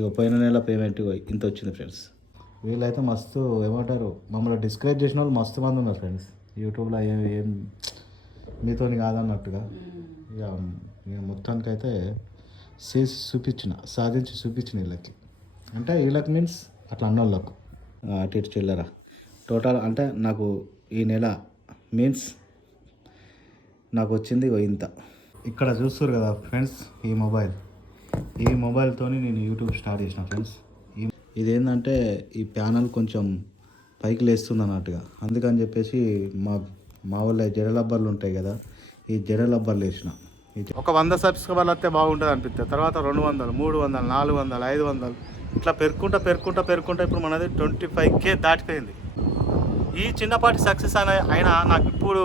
ఇక పోయిన నెల పేమెంట్ ఇంత వచ్చింది ఫ్రెండ్స్ వీళ్ళైతే మస్తు ఏమంటారు? మమ్మల్ని డిస్కరేజ్ చేసిన వాళ్ళు మస్తు మంది ఉన్నారు ఫ్రెండ్స్ యూట్యూబ్లో ఏం ఏం మీతోని కాదన్నట్టుగా. ఇక ఇక మొత్తానికైతే చేసి చూపించిన సాధించి చూపించిన వీళ్ళకి. అంటే వీళ్ళకి మీన్స్ అట్లా అన్న వాళ్ళకు అటు ఇటు చిల్లర. టోటల్ అంటే నాకు ఈ నెల మీన్స్ నాకు వచ్చింది ఇంత. ఇక్కడ చూస్తారు కదా ఫ్రెండ్స్ ఈ మొబైల్ ఈ మొబైల్తోని నేను యూట్యూబ్ స్టార్ట్ చేసిన ఫ్రెండ్స్ ఈ ఇదేంటంటే ఈ ప్యానల్ కొంచెం పైకి లేస్తుంది అన్నట్టుగా అందుకని చెప్పేసి మా మా వాళ్ళ జడలబ్బర్లు ఉంటాయి కదా ఈ జడలబ్బర్లు వేసిన. ఒక వంద సబ్స్క్రైబర్లు వస్తే బాగుంటుంది అనిపిస్తుంది తర్వాత రెండు వందలు మూడు వందలు నాలుగు వందలు ఐదు వందలు. ఇట్లా పెరుక్కుంటా పెరుక్కుంటా పెరుక్కుంటా ఇప్పుడు మనది ట్వంటీ ఫైవ్ కే దాటిపోయింది. ఈ చిన్నపాటి సక్సెస్ అనే అయినా నాకు ఇప్పుడు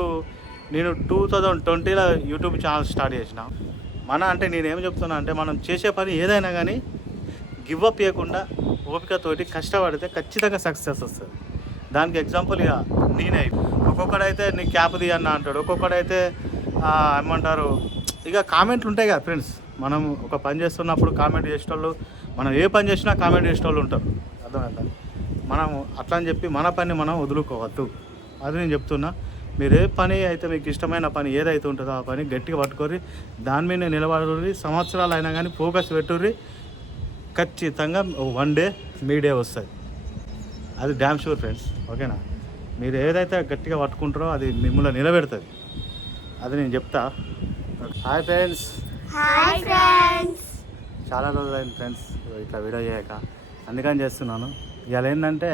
నేను టూ థౌజండ్ ట్వంటీలో యూట్యూబ్ ఛానల్ స్టార్ట్ చేసిన. మన అంటే నేను ఏం చెప్తున్నా అంటే మనం చేసే పని ఏదైనా కానీ గివ్అప్ చేయకుండా ఓపికతోటి కష్టపడితే ఖచ్చితంగా సక్సెస్ వస్తుంది. దానికి ఎగ్జాంపుల్ ఇక నేనే. ఒక్కొక్కడైతే నీ క్యాప్ తీయన్న అంటాడు ఒక్కొక్కడైతే ఏమంటారు ఇక కామెంట్లు ఉంటాయి కదా ఫ్రెండ్స్. మనం ఒక పని చేస్తున్నప్పుడు కామెంట్ చేసేటోళ్ళు మనం ఏ పని చేసినా కామెంట్ చేసేటోళ్ళు ఉంటారు. అర్థమైందా? మనం అట్లా అని చెప్పి మన పని మనం వదులుకోవద్దు. అది నేను చెప్తున్నా. మీరు ఏ పని అయితే మీకు ఇష్టమైన పని ఏదైతే ఉంటుందో ఆ పని గట్టిగా పట్టుకొని దాని మీద నిలబడుర్రి. సంవత్సరాలు అయినా కానీ ఫోకస్ పెట్టుర్రి. ఖచ్చితంగా వన్ డే మీ డే వస్తుంది. అది డ్యామ్ షూర్ ఫ్రెండ్స్ ఓకేనా? మీరు ఏదైతే గట్టిగా పట్టుకుంటారో అది మిమ్మల్ని నిలబెడుతుంది. అది నేను చెప్తా. హాయ్ ఫ్రెండ్స్ హాయ్ ఫ్రెండ్స్ చాలా రోజులైంది ఫ్రెండ్స్ ఇట్లా వీడియో చేయక. అందుకని చేస్తున్నాను. ఇవాళ ఏంటంటే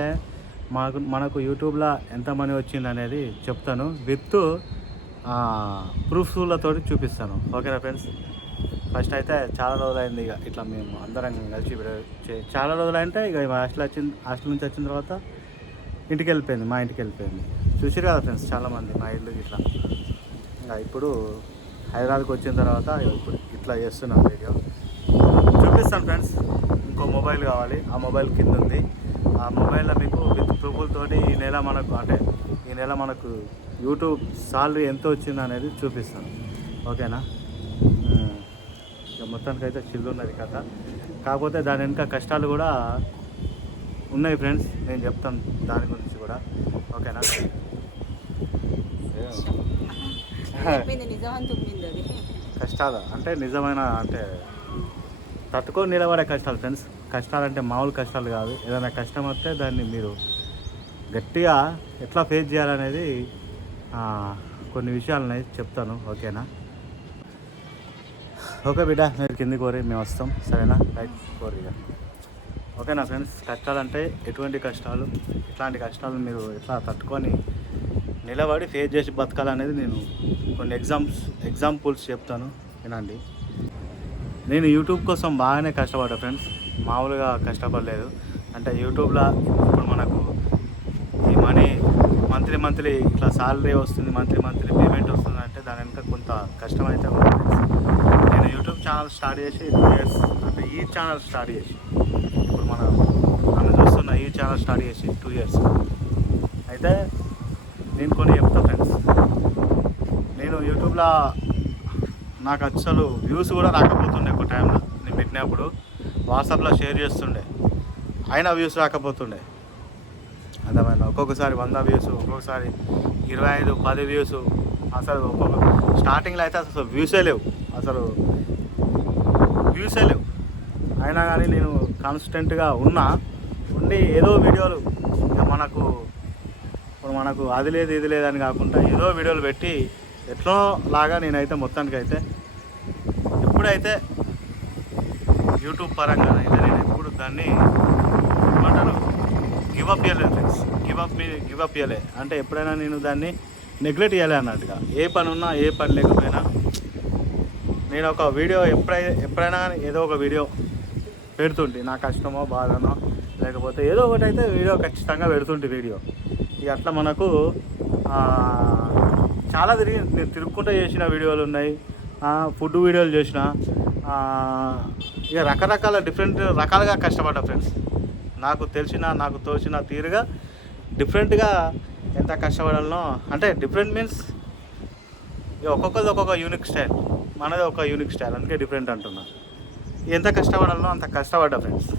మాకు మనకు యూట్యూబ్లో ఎంత మనీ వచ్చింది అనేది చెప్తాను. విత్ ప్రూఫ్లతో చూపిస్తాను. ఓకేనా ఫ్రెండ్స్? ఫస్ట్ అయితే చాలా రోజులైంది ఇక ఇట్లా మేము అందరం కలిసి వీడియో చే- చాలా రోజులైంటే ఇక హాస్టల్ వచ్చింది హాస్టల్ నుంచి వచ్చిన తర్వాత ఇంటికి వెళ్ళిపోయింది మా ఇంటికి వెళ్ళిపోయింది చూసారు కదా ఫ్రెండ్స్ చాలామంది మా ఇల్లు ఇట్లా. ఇంకా ఇప్పుడు హైదరాబాద్కి వచ్చిన తర్వాత ఇప్పుడు ఇట్లా చేస్తున్నాను వీడియో. చూపిస్తాను ఫ్రెండ్స్ ఇంకో మొబైల్ కావాలి. ఆ మొబైల్ కింద ఉంది ఆ మొబైల్లో మీకు విత్ ప్రూఫులతోటి ఈ నెల మనకు అంటే ఈ నెల మనకు యూట్యూబ్ సాలరీ ఎంత వచ్చింది అనేది చూపిస్తాను. ఓకేనా. ఇక మొత్తానికి అయితే చిల్లు ఉన్నది కథ. కాకపోతే దాని వెనుక కష్టాలు కూడా ఉన్నాయి ఫ్రెండ్స్. నేను చెప్తాను దాని గురించి కూడా. ఓకేనా? కష్టాలు? అంటే నిజమైన అంటే తట్టుకొని నిలబడే కష్టాలు ఫ్రెండ్స్. కష్టాలు అంటే మామూలు కష్టాలు కాదు. ఏదైనా కష్టం వస్తే దాన్ని మీరు గట్టిగా ఎట్లా ఫేస్ చేయాలనేది కొన్ని విషయాలు చెప్తాను ఓకేనా? ఓకే బిడ్డ మీరు కింది కోరి మేము వస్తాం సరేనా? రైట్ కోరి ఓకేనా ఫ్రెండ్స్ కష్టాలంటే ఎటువంటి కష్టాలు ఇట్లాంటి కష్టాలు మీరు ఎట్లా తట్టుకొని నిలబడి ఫేస్ చేసి బతకాలనేది నేను కొన్ని ఎగ్జామ్స్ ఎగ్జాంపుల్స్ చెప్తాను వినండి. నేను యూట్యూబ్ కోసం బాగానే కష్టపడ్డా ఫ్రెండ్స్ మామూలుగా కష్టపడలేదు. అంటే యూట్యూబ్లో ఇప్పుడు మనకు ఈ మనీ మంత్లీ మంత్లీ ఇట్లా సాలరీ వస్తుంది మంత్లీ మంత్లీ పేమెంట్ వస్తుంది అంటే దాని వెనుక కొంత కష్టం అయితే నేను యూట్యూబ్ ఛానల్ స్టార్ట్ చేసి టూ ఇయర్స్ అంటే ఈ ఛానల్ స్టార్ట్ చేసి ఇప్పుడు మన మనం చూస్తున్న ఈ ఛానల్ స్టార్ట్ చేసి టూ ఇయర్స్. అయితే నేను కొన్ని చెప్తా ఫ్రెండ్స్. నేను యూట్యూబ్లో నాకు అసలు వ్యూస్ కూడా రాకపోతుండే ఒక టైంలో. నేను పెట్టినప్పుడు వాట్సాప్లో షేర్ చేస్తుండే. అయినా వ్యూస్ రాకపోతుండే. ఒక్కొక్కసారి వంద వ్యూస్ ఒక్కొక్కసారి ఇరవై ఐదు పది వ్యూస్ అసలు ఒక్కొక్క స్టార్టింగ్లో అయితే అసలు వ్యూసే లేవు. అసలు వ్యూసే లేవు. అయినా కానీ నేను కాన్స్టెంట్గా ఉన్నా ఉండి ఏదో వీడియోలు ఇంకా మనకు ఇప్పుడు మనకు అది లేదు ఇది లేదని కాకుండా ఏదో వీడియోలు పెట్టి ఎట్లో లాగా నేనైతే మొత్తానికి అయితే ఎప్పుడైతే యూట్యూబ్ పరంగా అయితే నేను ఎప్పుడు దాన్ని ఏమంటారు? గివ్ అప్ చేయలేదు friends give up give up చేయలే అంటే ఎప్పుడైనా నేను దాన్ని నెగ్లెక్ట్ చేయలే అన్నట్టుగా. ఏ పని ఉన్నా ఏ పని లేకపోయినా. నేను ఒక వీడియో ఎప్పుడైనా ఎప్పుడైనా ఏదో ఒక వీడియో పెడుతుంటే. నా కష్టమో బాధనో లేకపోతే ఏదో ఒకటి అయితే వీడియో ఖచ్చితంగా పెడుతుంటే వీడియో. ఇక అట్లా మనకు చాలా తిరిగి నేను తిరుక్కుంటూ చేసిన వీడియోలు ఉన్నాయి. ఫుడ్ వీడియోలు చేసిన. ఇక రకరకాల డిఫరెంట్ రకాలుగా కష్టపడ్డా ఫ్రెండ్స్ నాకు తెలిసిన నాకు తోచిన తీరుగా డిఫరెంట్గా ఎంత కష్టపడాలనో అంటే డిఫరెంట్ మీన్స్ ఒక్కొక్కరిది ఒక్కొక్క యూనిక్ స్టైల్ మనది ఒక యూనిక్ స్టైల్ అందుకే డిఫరెంట్ అంటున్నా. ఎంత కష్టపడాలనో అంత కష్టపడ్డా ఫ్రెండ్స్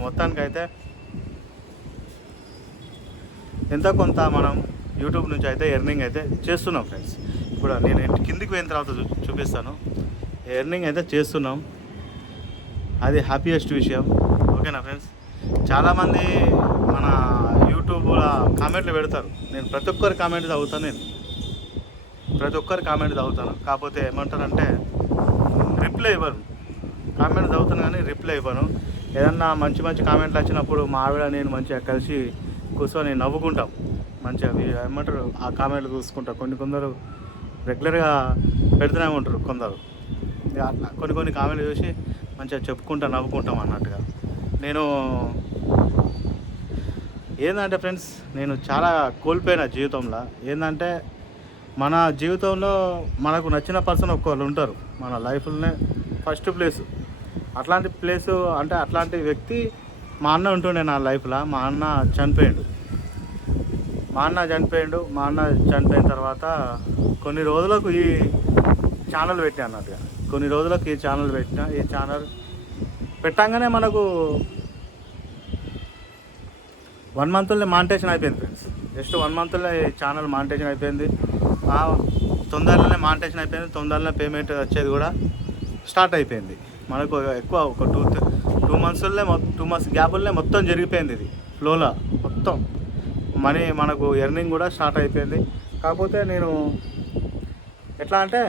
మొత్తానికైతే ఎంత కొంత మనం యూట్యూబ్ నుంచి అయితే ఎర్నింగ్ అయితే చేస్తున్నాం ఫ్రెండ్స్ ఇప్పుడు నేను కిందికి పోయిన తర్వాత చూ- చూపిస్తాను. ఎర్నింగ్ అయితే చేస్తున్నాం. అది హ్యాపీయెస్ట్ విషయం. ఓకేనా ఫ్రెండ్స్ చాలామంది మన యూట్యూబ్లో కామెంట్లు పెడతారు. నేను ప్రతి ఒక్కరి కామెంట్ చదువుతాను నేను. ప్రతి ఒక్కరి కామెంట్ చదువుతాను. కాకపోతే ఏమంటారంటే రిప్లై ఇవ్వను కామెంట్ చదువుతాను కానీ రిప్లై ఇవ్వను. ఏదన్నా మంచి మంచి కామెంట్లు వచ్చినప్పుడు మా ఆవిడ నేను మంచిగా కలిసి కూర్చొని నవ్వుకుంటాం. మంచిగా ఏమంటారు ఆ కామెంట్లు చూసుకుంటాం. కొన్ని కొందరు రెగ్యులర్గా పెడుతూనే ఉంటారు కొందరు. ఇక అట్లా కొన్ని కొన్ని కామెంట్లు చూసి మంచిగా చెప్పుకుంటా నవ్వుకుంటాం అన్నట్టుగా. నేను ఏంటంటే ఫ్రెండ్స్ నేను చాలా కోల్పోయిన జీవితంలో. ఏంటంటే మన జీవితంలో మనకు నచ్చిన పర్సన్ ఒక్కళ్ళు ఉంటారు. మన లైఫ్లోనే ఫస్ట్ ప్లేస్. అట్లాంటి ప్లేసు అంటే అట్లాంటి వ్యక్తి మా అన్న ఉంటుండే నా లైఫ్లో. మా అన్న చనిపోయాడు. మా అన్న చనిపోయాడు. మా అన్న చనిపోయిన తర్వాత కొన్ని రోజులకు ఈ ఛానల్ పెట్టిన అన్నట్టుగా. కొన్ని రోజులకు ఈ ఛానల్ పెట్టిన ఈ ఛానల్ పెట్టంగానే మనకు వన్ మంత్లో మానిటేషన్ అయిపోయింది ఫ్రెండ్స్ జస్ట్ వన్ మంత్లో ఈ ఛానల్ మానిటేషన్ అయిపోయింది. తొందరలోనే మానిటేషన్ అయిపోయింది. తొందరలోనే పేమెంట్ వచ్చేది కూడా స్టార్ట్ అయిపోయింది. మనకు ఎక్కువ ఒక టూ టూ మంత్స్లో టూ మంత్స్ గ్యాప్లనే మొత్తం జరిగిపోయింది ఇది. ఫ్లోలో మొత్తం. మనీ మనకు ఎర్నింగ్ కూడా స్టార్ట్ అయిపోయింది. కాకపోతే నేను ఎట్లా అంటే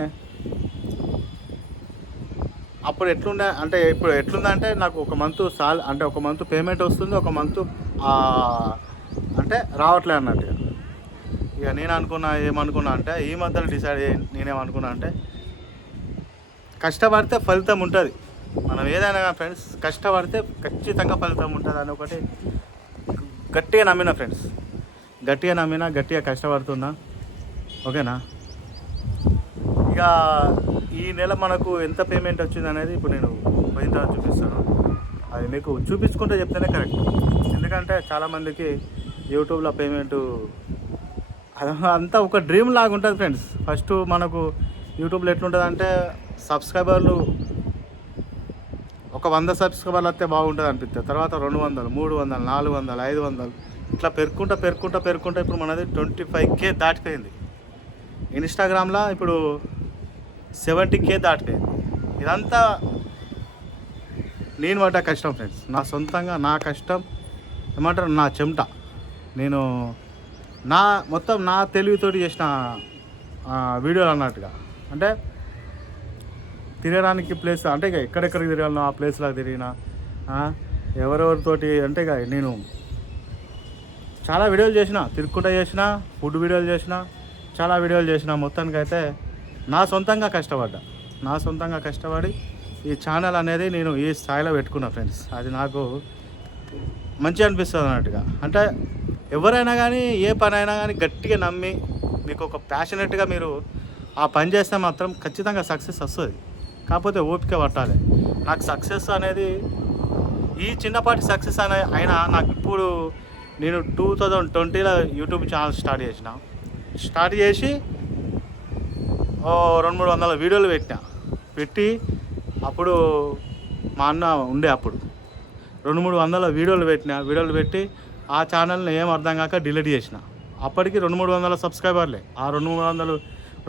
అప్పుడు ఎట్లుండే అంటే ఇప్పుడు ఎట్లుందంటే నాకు ఒక మంత్ సాల్ అంటే ఒక మంత్ పేమెంట్ వస్తుంది ఒక మంత్ అంటే రావట్లే అన్నట్టుగా ఇక నేను అనుకున్నా ఏమనుకున్నా అంటే ఈ మధ్యలో డిసైడ్ నేనేమనుకున్నా అంటే కష్టపడితే ఫలితం ఉంటుంది. మనం ఏదైనా ఫ్రెండ్స్ కష్టపడితే ఖచ్చితంగా ఫలితం ఉంటుంది అని ఒకటి గట్టిగా నమ్మిన ఫ్రెండ్స్. గట్టిగా నమ్మినా గట్టిగా కష్టపడుతున్నా. ఓకేనా? ఇక ఈ నెల మనకు ఎంత పేమెంట్ వచ్చింది అనేది ఇప్పుడు నేను పోయిన తర్వాత చూపిస్తాను. అది మీకు చూపించుకుంటే చెప్తేనే కరెక్ట్ ఎందుకంటే చాలామందికి యూట్యూబ్లో పేమెంట్ అంతా ఒక డ్రీమ్ లాగా ఉంటుంది ఫ్రెండ్స్ ఫస్ట్ మనకు యూట్యూబ్లో ఎట్లుంటుంది అంటే సబ్స్క్రైబర్లు ఒక వంద సబ్స్క్రైబర్లు వస్తే బాగుంటుంది అనిపిస్తుంది. తర్వాత రెండు వందలు మూడు వందలు నాలుగు వందలు ఐదు వందలు ఇట్లా పెరుక్కుంటా పెరుక్కుంటా పెరుక్కుంటా ఇప్పుడు మనది ట్వంటీ ఫైవ్ కే దాటిపోయింది. ఇన్స్టాగ్రామ్లో ఇప్పుడు సెవెంటీ కే దాటిపోయింది ఇదంతా నేను పడ్డ కష్టం ఫ్రెండ్స్. నా సొంతంగా నా కష్టం ఏమంటారు నా చెమట. నేను నా మొత్తం నా తెలివితోటి చేసిన వీడియోలు అన్నట్టుగా. అంటే తిరగడానికి ప్లేస్ అంటే ఇక ఎక్కడెక్కడికి తిరగలను ఆ ప్లేస్లో తిరిగినా ఎవరెవరితోటి అంటే ఇక నేను చాలా వీడియోలు చేసిన తిరుక్కుంటా చేసిన ఫుడ్ వీడియోలు చేసిన చాలా వీడియోలు చేసిన మొత్తానికి అయితే నా సొంతంగా కష్టపడ్డా. నా సొంతంగా కష్టపడి ఈ ఛానల్ అనేది నేను ఈ స్థాయిలో పెట్టుకున్నా ఫ్రెండ్స్ అది నాకు మంచి అనిపిస్తుంది అన్నట్టుగా. అంటే ఎవరైనా కానీ ఏ పని అయినా కానీ గట్టిగా నమ్మి మీకు ఒక ప్యాషనెట్గా మీరు ఆ పని చేస్తే మాత్రం ఖచ్చితంగా సక్సెస్ వస్తుంది. కాకపోతే ఓపిక పట్టాలి. నాకు సక్సెస్ అనేది ఈ చిన్నపాటి సక్సెస్ అనే అయినా నాకు ఇప్పుడు నేను టూ థౌజండ్ ట్వంటీలో యూట్యూబ్ ఛానల్ స్టార్ట్ చేసిన. స్టార్ట్ చేసి రెండు మూడు వందల వీడియోలు పెట్టిన పెట్టి అప్పుడు మా అన్న ఉండే అప్పుడు. రెండు మూడు వందల వీడియోలు పెట్టిన. వీడియోలు పెట్టి ఆ ఛానల్ని ఏం అర్థం కాక డిలీట్ చేసిన. అప్పటికి రెండు మూడు వందల సబ్స్క్రైబర్లే. ఆ రెండు మూడు వందలు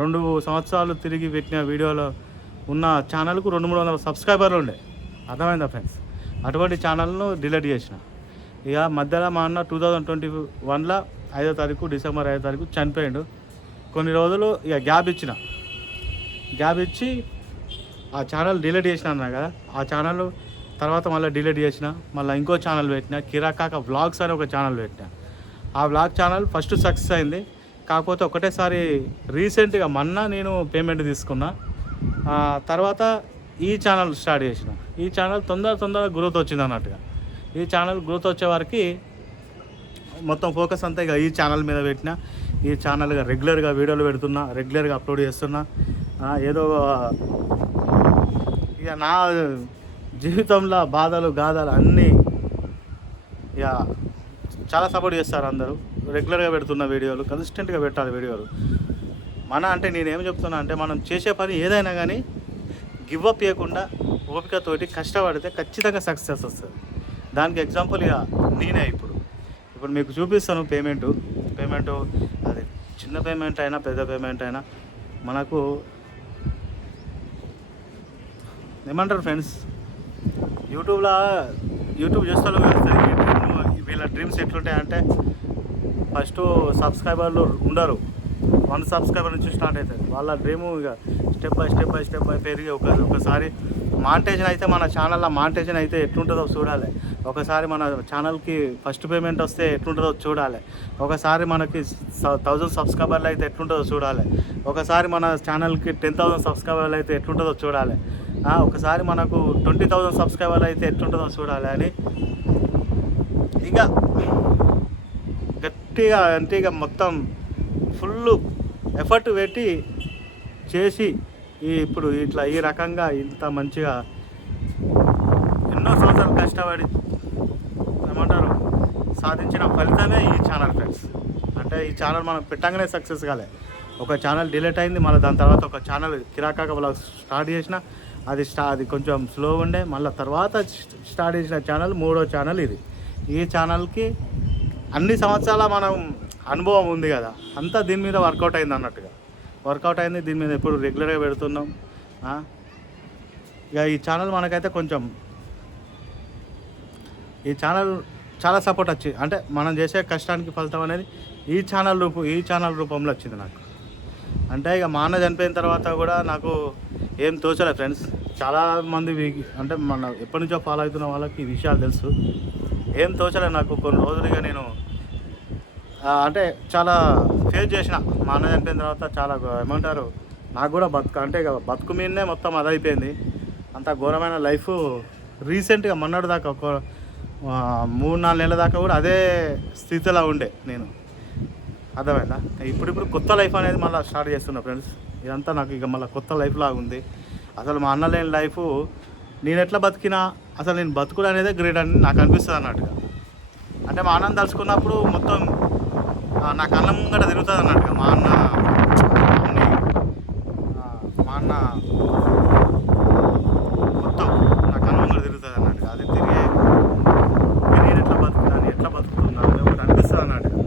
రెండు సంవత్సరాలు తిరిగి పెట్టిన వీడియోలో ఉన్న ఛానల్కు రెండు మూడు వందల సబ్స్క్రైబర్లు ఉండే. అర్థమైందా ఫ్రెండ్స్? అటువంటి ఛానల్ను డిలీట్ చేసిన. ఇక మధ్యలో మా అన్న టూ థౌజండ్ ట్వంటీ వన్లో ఐదో తారీఖు డిసెంబర్ ఐదో తారీఖు చనిపోయాడు. కొన్ని రోజులు ఇక గ్యాప్ ఇచ్చిన. గ్యాప్ ఇచ్చి ఆ ఛానల్ డిలీట్ చేసిన అన్నా కదా ఆ ఛానల్ తర్వాత మళ్ళీ డిలీట్ చేసిన మళ్ళీ ఇంకో ఛానల్ పెట్టిన కిరాకాక వ్లాగ్స్ అని ఒక ఛానల్ పెట్టిన. ఆ వ్లాగ్ ఛానల్ ఫస్ట్ సక్సెస్ అయింది. కాకపోతే ఒకటేసారి రీసెంట్గా మొన్న నేను పేమెంట్ తీసుకున్నా. తర్వాత ఈ ఛానల్ స్టార్ట్ చేసిన. ఈ ఛానల్ తొందర తొందర గ్రోత్ వచ్చింది అన్నట్టుగా. ఈ ఛానల్ గ్రోత్ వచ్చే వరకు మొత్తం ఫోకస్ అంతా ఇక ఈ ఛానల్ మీద పెట్టిన. ఈ ఛానల్గా రెగ్యులర్గా వీడియోలు పెడుతున్నా రెగ్యులర్గా అప్లోడ్ చేస్తున్నా. ఏదో ఇక నా జీవితంలో బాధలు గాథలు అన్నీ ఇక చాలా సపోర్ట్ చేస్తారు అందరూ. రెగ్యులర్గా పెడుతున్న వీడియోలు కన్సిస్టెంట్గా పెట్టాలి వీడియోలు. మన అంటే నేనేం చెప్తున్నా అంటే మనం చేసే పని ఏదైనా కానీ గివ్అప్ చేయకుండా ఓపికతోటి కష్టపడితే ఖచ్చితంగా సక్సెస్ వస్తుంది. దానికి ఎగ్జాంపుల్ ఇక నేనే ఇప్పుడు. ఇప్పుడు మీకు చూపిస్తాను పేమెంటు పేమెంటు అది చిన్న పేమెంట్ అయినా పెద్ద పేమెంట్ అయినా మనకు ఏమంటారు ఫ్రెండ్స్? యూట్యూబ్లో యూట్యూబ్ చేస్తాలో తెలుస్తుంది వీళ్ళ డ్రీమ్స్ ఎట్లుంటాయంటే ఫస్ట్ సబ్స్క్రైబర్లు ఉండరు. వన్ సబ్స్క్రైబర్ నుంచి స్టార్ట్ అవుతుంది వాళ్ళ డ్రీము ఇక step by step by step by పెరిగి ఒక ఒకసారి మాంటేజన్ అయితే మన ఛానల్లో మాంటేజన్ అయితే ఎట్లుంటుందో చూడాలి. ఒకసారి మన ఛానల్కి ఫస్ట్ పేమెంట్ వస్తే ఎట్లుంటుందో చూడాలి. ఒకసారి మనకి థౌజండ్ సబ్స్క్రైబర్లు అయితే ఎట్లుంటుందో చూడాలి. ఒకసారి మన ఛానల్కి టెన్ థౌసండ్ సబ్స్క్రైబర్లు అయితే ఎట్లుంటుందో చూడాలి. ఒకసారి మనకు ట్వంటీ థౌసండ్ సబ్స్క్రైబర్లు అయితే ఎట్లుంటుందో చూడాలి అని. ఇంకా గట్టిగా అంటే ఇక మొత్తం ఫుల్ ఎఫర్ట్ పెట్టి చేసి ఈ ఇప్పుడు ఇట్లా ఈ రకంగా ఇంత మంచిగా ఎన్నో సంవత్సరాలు కష్టపడి ఏమంటారు సాధించిన ఫలితమే ఈ ఛానల్ ఫ్రెండ్స్. అంటే ఈ ఛానల్ మనం పెట్టంగానే సక్సెస్ కాలే. ఒక ఛానల్ డిలీట్ అయింది మళ్ళీ దాని తర్వాత ఒక ఛానల్ కిరాకాక వాళ్ళ స్టార్ట్ చేసిన అది స్టా అది కొంచెం స్లో ఉండే. మళ్ళీ తర్వాత స్టార్ట్ చేసిన ఛానల్ మూడో ఛానల్ ఇది. ఈ ఛానల్కి అన్ని సంవత్సరాల మనం అనుభవం ఉంది కదా. అంతా దీని మీద వర్కౌట్ అయింది అన్నట్టుగా. వర్కౌట్ అయింది దీని మీద ఎప్పుడు రెగ్యులర్గా పెడుతున్నాం. ఇక ఈ ఛానల్ మనకైతే కొంచెం ఈ ఛానల్ చాలా సపోర్ట్ వచ్చింది అంటే మనం చేసే కష్టానికి ఫలితం అనేది ఈ ఛానల్ రూపం ఈ ఛానల్ రూపంలో వచ్చింది నాకు. అంటే ఇక మా అన్న చనిపోయిన తర్వాత కూడా నాకు ఏం తోచలే ఫ్రెండ్స్. చాలా మంది అంటే మన ఎప్పటి నుంచో ఫాలో అవుతున్న వాళ్ళకి ఈ విషయాలు తెలుసు. ఏం తోచలే నాకు కొన్ని రోజులుగా నేను అంటే చాలా ఫేస్ చేసిన. మా అన్న చనిపోయిన తర్వాత చాలా ఏమంటారు? నాకు కూడా బతుకు అంటే ఇక బతుకు మీదనే మొత్తం అదైపోయింది. అంత ఘోరమైన లైఫ్ రీసెంట్గా మొన్నటి దాకా ఒక మూడు నాలుగు నెలల దాకా కూడా అదే స్థితిలో ఉండే నేను. అర్థమైందా? ఇప్పుడు ఇప్పుడు కొత్త లైఫ్ అనేది మళ్ళీ స్టార్ట్ చేస్తున్నా ఫ్రెండ్స్. ఇదంతా నాకు ఇక మళ్ళీ కొత్త లైఫ్ లాగా ఉంది. అసలు మా అన్న లేని లైఫ్ నేను ఎట్లా బతికినా అసలు నేను బతుకుడు అనేదే గ్రేట్ అని నాకు అనిపిస్తుంది అన్నట్టుగా. అంటే మా అన్నం తలుచుకున్నప్పుడు మొత్తం నాకు నా కళ్ళ ముంగట తిరుగుతుంది అన్నట్టుగా. మా అన్న ఆ, మా అన్న మొత్తం నా కళ్ళ ముంగట తిరుగుతుంది అన్నట్టుగా అది తిరిగే ఇక నేను ఎట్లా బతుకుతాను ఎట్లా బతుకుతున్నాను అని ఒకటి అనిపిస్తుంది అన్నట్టుగా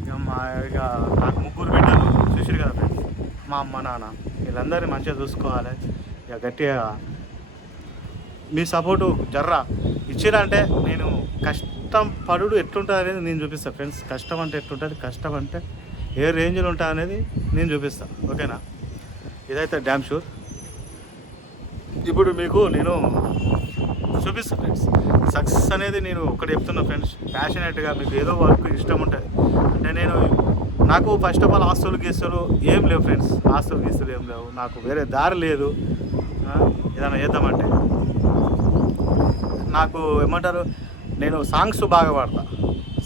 ఇక మా ఇక నాకు ముగ్గురు బిడ్డలు చూసారు కదా ఫ్రెండ్స్ మా అమ్మ నాన్న వీళ్ళందరినీ మంచిగా చూసుకోవాలి. ఇక గట్టిగా మీ సపోర్టు జర్రా. ఇచ్చిరంటే నేను కష్టం పడుడు ఎట్లుంటుంది అనేది నేను చూపిస్తాను ఫ్రెండ్స్. కష్టం అంటే ఎట్లుంటుంది కష్టం అంటే ఏ రేంజ్లో ఉంటుంది అనేది నేను చూపిస్తాను ఓకేనా? ఇదైతే డ్యామ్ షూర్. ఇప్పుడు మీకు నేను చూపిస్తాను ఫ్రెండ్స్. సక్సెస్ అనేది నేను ఒకటి చెప్తున్నా ఫ్రెండ్స్. ప్యాషనేట్గా మీకు ఏదో వర్క్ ఇష్టం ఉంటుంది. అంటే నేను నాకు ఫస్ట్ ఆఫ్ ఆల్ ఆస్తులు గీస్తులు ఏం లేవు ఫ్రెండ్స్ ఆస్తులు గీస్తులు ఏం లేవు. నాకు వేరే దారి లేదు. ఏదైనా చేద్దామంటే. నాకు ఏమంటారు నేను సాంగ్స్ బాగా పాడతా.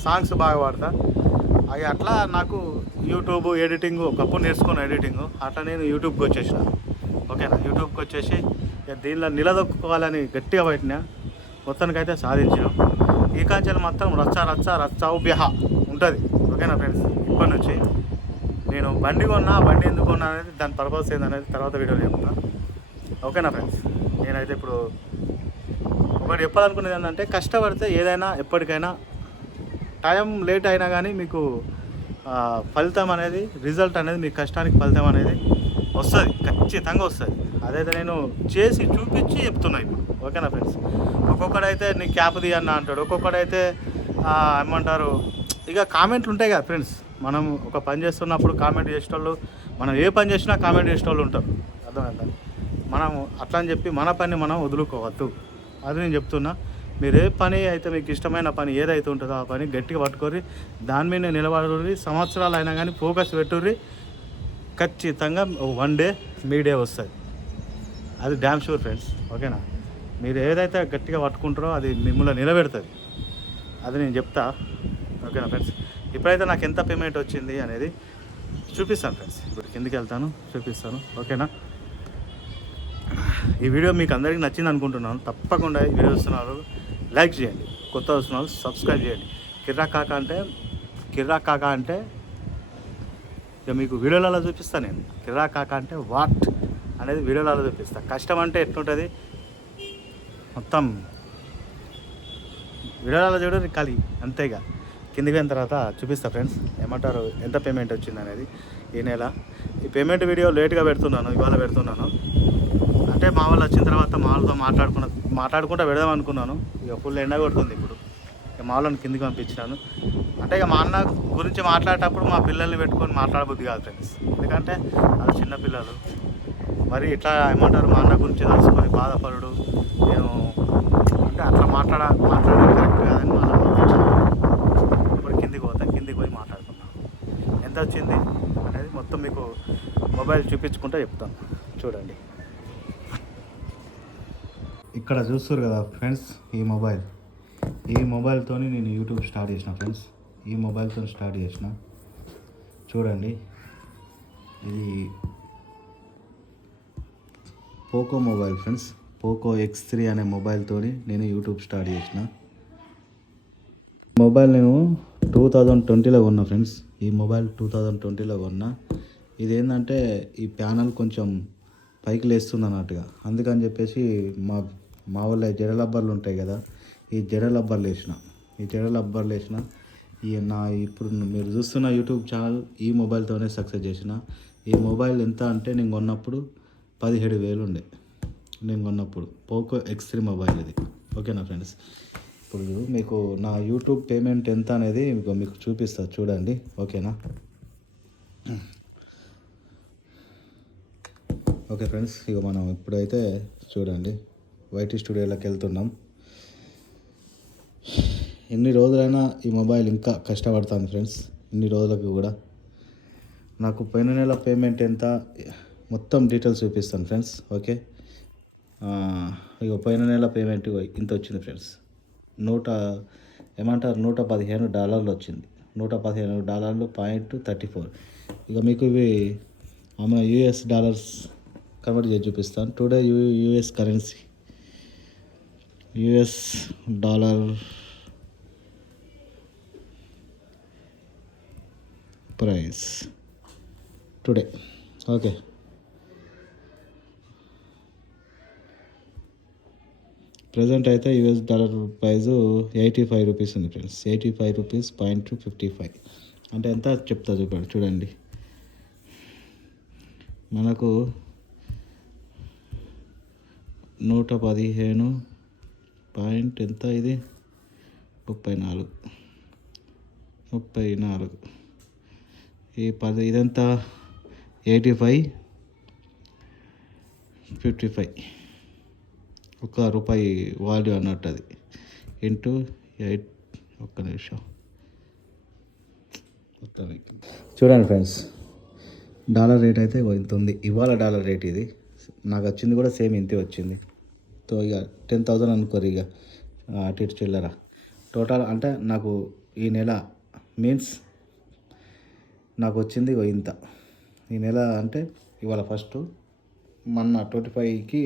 సాంగ్స్ బాగా పాడతా. అవి అట్లా నాకు యూట్యూబ్ ఎడిటింగ్ ఒకప్పుడు నేర్చుకున్న ఎడిటింగ్ అట్లా నేను యూట్యూబ్కి వచ్చేసిన. ఓకేనా? యూట్యూబ్కి వచ్చేసి ఇక దీనిలో నిలదొక్కుకోవాలని గట్టిగా పెట్టిన మొత్తానికైతే సాధించాను. ఈ కాంచెలు మాత్రం రచ్చ రచ్చ రచ్చౌభ్యహ ఉంటుంది. ఓకేనా ఫ్రెండ్స్ ఇప్పటి నుంచి నేను బండి కొన్నా బండి ఎందుకు కొన్నా అనేది దాని పర్పస్ ఏందనేది తర్వాత వీడియోలో చెప్తా. ఓకేనా ఫ్రెండ్స్? నేనైతే ఇప్పుడు ఒకటి చెప్పాలనుకునేది ఏంటంటే కష్టపడితే ఏదైనా ఎప్పటికైనా టైం లేట్ అయినా కానీ మీకు ఫలితం అనేది రిజల్ట్ అనేది మీ కష్టానికి ఫలితం అనేది వస్తుంది ఖచ్చితంగా వస్తుంది. అదైతే నేను చేసి చూపించి చెప్తున్నా ఇప్పుడు. ఓకేనా ఫ్రెండ్స్? ఒక్కొక్కడైతే నీ క్యాప్ తీ అన్న అంటాడు. ఒక్కొక్కడైతే ఏమంటారు ఇక కామెంట్లు ఉంటాయి కదా ఫ్రెండ్స్. మనం ఒక పని చేస్తున్నప్పుడు కామెంట్ చేసేటోళ్ళు మనం ఏ పని చేసినా కామెంట్ చేసేటోళ్ళు ఉంటారు. అర్థమైందా? మనం అట్లా అని చెప్పి మన పని మనం వదులుకోవద్దు. అది నేను చెప్తున్నా. మీరు ఏ పని అయితే మీకు ఇష్టమైన పని ఏదైతే ఉంటుందో ఆ పని గట్టిగా పట్టుకొని దాని మీద నిలబడుర్రి సంవత్సరాలు అయినా కానీ ఫోకస్ పెట్టుర్రి ఖచ్చితంగా వన్ డే మీ డే వస్తుంది. అది డ్యామ్ షూర్ ఫ్రెండ్స్ ఓకేనా? మీరు ఏదైతే గట్టిగా పట్టుకుంటారో అది మిమ్మల్ని నిలబెడుతుంది. అది నేను చెప్తా. ఓకేనా ఫ్రెండ్స్? ఇప్పుడైతే నాకు ఎంత పేమెంట్ వచ్చింది అనేది చూపిస్తాను ఫ్రెండ్స్. ఇప్పుడు కిందికి వెళ్తాను చూపిస్తాను. ఓకేనా? ఈ వీడియో మీకు అందరికీ నచ్చింది అనుకుంటున్నాను. తప్పకుండా ఈ వీడియో వస్తున్నారు లైక్ చేయండి. కొత్త వస్తున్నారు సబ్స్క్రైబ్ చేయండి. కిర్రా కాక అంటే కిర్రా కాక అంటే ఇక మీకు వీడియోలలో చూపిస్తాను నేను. కిర్రా కాక అంటే వాట్ అనేది వీడియోలలో చూపిస్తాను కష్టం అంటే ఎట్లుంటుంది? మొత్తం వీడియోలలో చూడండి కలిగి అంతేగా. కిందికి వెళ్ళిన తర్వాత చూపిస్తా ఫ్రెండ్స్ ఏమంటారు ఎంత పేమెంట్ వచ్చింది అనేది ఈ నెల. ఈ పేమెంట్ వీడియో లేట్గా పెడుతున్నాను ఇవాళ పెడుతున్నాను. అంటే మా వాళ్ళు వచ్చిన తర్వాత మా వాళ్ళతో మాట్లాడుకున్న మాట్లాడుకుంటూ పెడదాం అనుకున్నాను. ఇక ఫుల్ ఎండ కొడుతుంది ఇప్పుడు. ఇక మా వాళ్ళని కిందికి పంపించినాను. అంటే ఇక మా అన్న గురించి మాట్లాడేటప్పుడు మా పిల్లల్ని పెట్టుకొని మాట్లాడబుద్ది కాదు ఫ్రెండ్స్. ఎందుకంటే వాళ్ళు చిన్న పిల్లలు. మరి ఇట్లా ఏమంటారు మా అన్న గురించి తెలుసుకొని బాధపడు నేను అంటే అట్లా మాట్లాడ మాట్లాడాలి కరెక్ట్ కాదని మా అన్న పంపించాను ఇప్పుడు కిందికి పోతా కిందికి పోయి మాట్లాడుకుందాం ఎంత వచ్చింది అనేది మొత్తం మీకు మొబైల్ చూపించుకుంటా చెప్తాను. చూడండి. ఇక్కడ చూస్తారు కదా ఫ్రెండ్స్ ఈ మొబైల్. ఈ మొబైల్తో నేను యూట్యూబ్ స్టార్ట్ చేసిన ఫ్రెండ్స్. ఈ మొబైల్తో స్టార్ట్ చేసిన. చూడండి. ఇది Poco mobile friends. Poco X three అనే మొబైల్తో నేను యూట్యూబ్ స్టార్ట్ చేసిన. మొబైల్ నేను టూ థౌజండ్ ట్వంటీలో కొన్నా ఫ్రెండ్స్. ఈ మొబైల్ టూ థౌజండ్ ట్వంటీలో కొన్నా. ఇదేంటంటే ఈ ప్యానల్ కొంచెం పైకి లేస్తుంది అన్నట్టుగా అందుకని చెప్పేసి మా మా వాళ్ళ జడ లబ్బర్లు ఉంటాయి కదా ఈ జడ లబ్బర్లు వేసిన ఈ జడ లబ్బర్లు వేసిన ఈ నా ఇప్పుడు మీరు చూస్తున్న యూట్యూబ్ ఛానల్ ఈ మొబైల్తోనే సక్సెస్ చేసిన. ఈ మొబైల్ ఎంత అంటే నేను కొన్నప్పుడు పదిహేడు వేలు ఉండే. నేను కొన్నప్పుడు పోకో ఎక్స్ త్రీ మొబైల్ ఇది. ఓకేనా ఫ్రెండ్స్? ఇప్పుడు మీకు నా యూట్యూబ్ పేమెంట్ ఎంత అనేది మీకు మీకు చూపిస్తా చూడండి. ఓకేనా? ఓకే ఫ్రెండ్స్ ఇక మనం ఇప్పుడైతే చూడండి వైటీ స్టూడియోలోకి వెళ్తున్నాం. ఎన్ని రోజులైనా ఈ మొబైల్ ఇంకా కష్టపడుతుంది ఫ్రెండ్స్ ఇన్ని రోజులకు కూడా. నాకు పోయిన నెల పేమెంట్ ఎంత మొత్తం డీటెయిల్స్ చూపిస్తాను ఫ్రెండ్స్ ఓకే? ఇక పోయిన నెల పేమెంట్ ఇంత వచ్చింది ఫ్రెండ్స్. నూట ఏమంటారు? నూట పదిహేను డాలర్లు వచ్చింది. నూట పదిహేను డాలర్లు పాయింట్ థర్టీ ఫోర్. ఇక మీకు ఇవి ఆమె యూఎస్ డాలర్స్ కన్వర్ట్ చేసి చూపిస్తాను. Today you US currency. US dollar price. Today. Okay. Present అయితే US dollar price eighty five rupees ఉంది friends eighty five rupees point fifty five అంటే ఎంత చెప్తా చూపాడు చూడండి. మనకు నూట పదిహేను పాయింట్ ఎంత ఇది? ముప్పై నాలుగు. ముప్పై నాలుగు. ఈ పది ఇదంతా ఎయిటీ ఫైవ్ ఫిఫ్టీ ఫైవ్ ఒక రూపాయి వాల్యూ అన్నట్టు అది ఇంటూ ఎయిట్ ఒక్క నిమిషం. చూడండి ఫ్రెండ్స్. డాలర్ రేట్ అయితే ఇంత ఉంది. ఇవాళ డాలర్ రేట్ ఇది. నాకు వచ్చింది కూడా సేమ్ ఇంతే వచ్చింది. సో ఇక టెన్ థౌజండ్ అనుకోరు ఇక అటు ఇటు చిల్లర. టోటల్ అంటే నాకు ఈ నెల మీన్స్ నాకు వచ్చింది ఇంత. ఈ నెల అంటే ఇవాళ ఫస్ట్ మొన్న ట్వంటీ ఫైవ్కి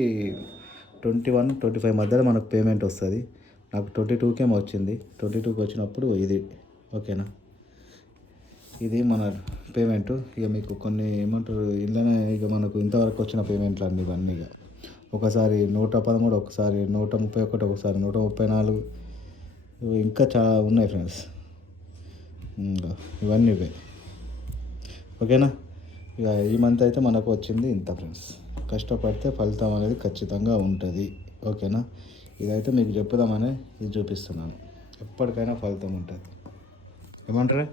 ట్వంటీ వన్ ట్వంటీ ఫైవ్ మధ్యలో మనకు పేమెంట్ వస్తుంది. నాకు ట్వంటీ టూకేమో వచ్చింది. ట్వంటీ టూకి వచ్చినప్పుడు ఇది. ఓకేనా? ఇది మన పేమెంట్. ఇక మీకు కొన్ని ఏమంటారు ఇంట్లోనే ఇక మనకు ఇంతవరకు వచ్చిన పేమెంట్లు అన్నీ ఇవన్నీ ఇక. ఒకసారి నూట పదమూడు ఒకసారి నూట ముప్పై ఒకటి ఒకసారి నూట ముప్పై నాలుగు. ఇంకా చాలా ఉన్నాయి ఫ్రెండ్స్. ఇంకా ఇవన్నీ ఇవే. ఓకేనా? ఇక ఈ మంత్ అయితే మనకు వచ్చింది ఇంత ఫ్రెండ్స్. కష్టపడితే ఫలితం అనేది ఖచ్చితంగా ఉంటుంది. ఓకేనా? ఇదైతే మీకు చెప్పుదామని ఇది చూపిస్తున్నాను. ఎప్పటికైనా ఫలితం ఉంటుంది. ఏమంటారా?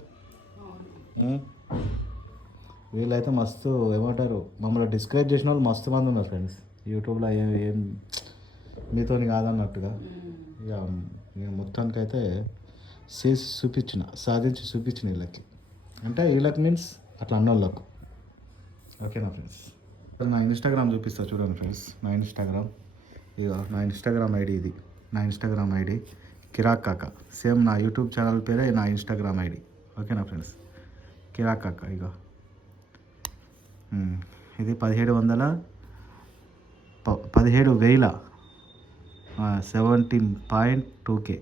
వీళ్ళైతే మస్తు ఏమంటారు? మమ్మల్ని డిస్కరేజ్ చేసిన వాళ్ళు మస్తు మంది ఉన్నారు ఫ్రెండ్స్. యూట్యూబ్లో ఏం ఏం మీతో కాదన్నట్టుగా. ఇక నేను మొత్తానికైతే చేసి చూపించిన సాధించి చూపించిన వీళ్ళకి. అంటే వీళ్ళకి మీన్స్ అట్లా అన్నోళ్ళకు. ఓకేనా ఫ్రెండ్స్? నా ఇన్స్టాగ్రామ్ చూపిస్తా చూడండి ఫ్రెండ్స్ నా ఇన్స్టాగ్రామ్ ఇక నా ఇన్స్టాగ్రామ్ ఐడి ఇది. నా ఇన్స్టాగ్రామ్ ఐడి కిరాక్ కాక. సేమ్ నా యూట్యూబ్ ఛానల్ పేరే నా ఇన్స్టాగ్రామ్ ఐడి ఓకేనా ఫ్రెండ్స్ కిరాక్ కాక ఇక ఇది పదిహేడు వందల ప- పదిహేడు వేల సెవెంటీన్ పాయింట్ టూ కే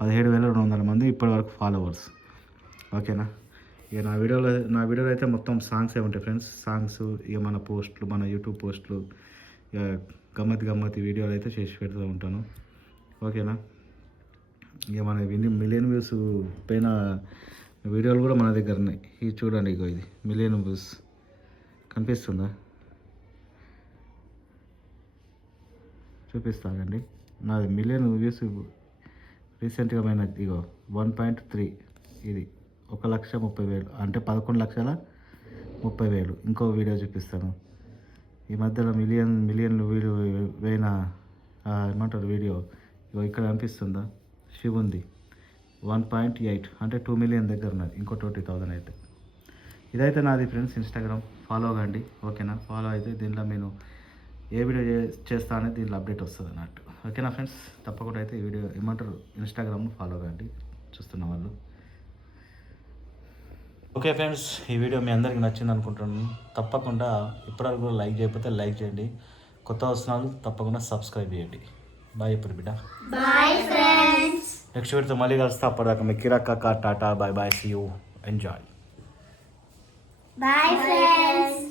పదిహేడు వేల రెండు వందల మంది ఇప్పటివరకు ఫాలోవర్స్ ఓకేనా ఇక నా వీడియోలో నా వీడియోలో అయితే మొత్తం సాంగ్సే ఉంటాయి ఫ్రెండ్స్ సాంగ్స్ ఇక మన పోస్ట్లు మన యూట్యూబ్ పోస్ట్లు ఇక గమ్మతి గమ్మతి వీడియోలు అయితే చేసి పెడుతూ ఉంటాను. ఓకేనా? ఇక మన ఇన్ని మిలియన్ వ్యూస్ పైన వీడియోలు కూడా మన దగ్గర ఉన్నాయి. ఇది చూడండి ఇగో ఇది మిలియన్ వ్యూస్ కనిపిస్తుందా? చూపిస్తానండి. నాది మిలియన్ వ్యూస్ రీసెంట్గా మైన ఇగో వన్ పాయింట్ త్రీ ఇది. ఒక లక్ష ముప్పై వేలు. అంటే పదకొండు లక్షల ముప్పై వేలు. ఇంకో వీడియో చూపిస్తాను. ఈ మధ్యలో మిలియన్ మిలియన్ వీడియో వేయిన ఏమంటారు వీడియో? ఇగో ఇక్కడ అనిపిస్తుందా? శివుంది వన్ పాయింట్ ఎయిట్ అంటే టూ మిలియన్ దగ్గర ఉన్నది. ఇంకో ట్వంటీ థౌజండ్ అయితే. ఇదైతే నాది ఫ్రెండ్స్ ఇన్స్టాగ్రామ్. ఫాలో కండి ఓకేనా? ఫాలో అయితే దీనిలో నేను ఏ వీడియో చేస్తా అనేది దీనిలో అప్డేట్ వస్తుంది అన్నట్టు. ఓకేనా ఫ్రెండ్స్? తప్పకుండా అయితే ఈ వీడియో ఏమంటారు? ఇన్స్టాగ్రామ్ను ఫాలో కండి చూస్తున్న వాళ్ళు. ఓకే ఫ్రెండ్స్ ఈ వీడియో మీ అందరికీ నచ్చింది అనుకుంటున్నాను. తప్పకుండా ఇప్పటివరకు కూడా లైక్ చేయకపోతే లైక్ చేయండి. కొత్త వస్తున్నారు తప్పకుండా సబ్స్క్రైబ్ చేయండి. బాయ్ ఇప్పుడు బిడ్డ. నెక్స్ట్ వీడితో మళ్ళీ కలుస్తా. అప్పటిదాకా మీ కిరాక్ కాకా Tata bye bye see you enjoy bye friends.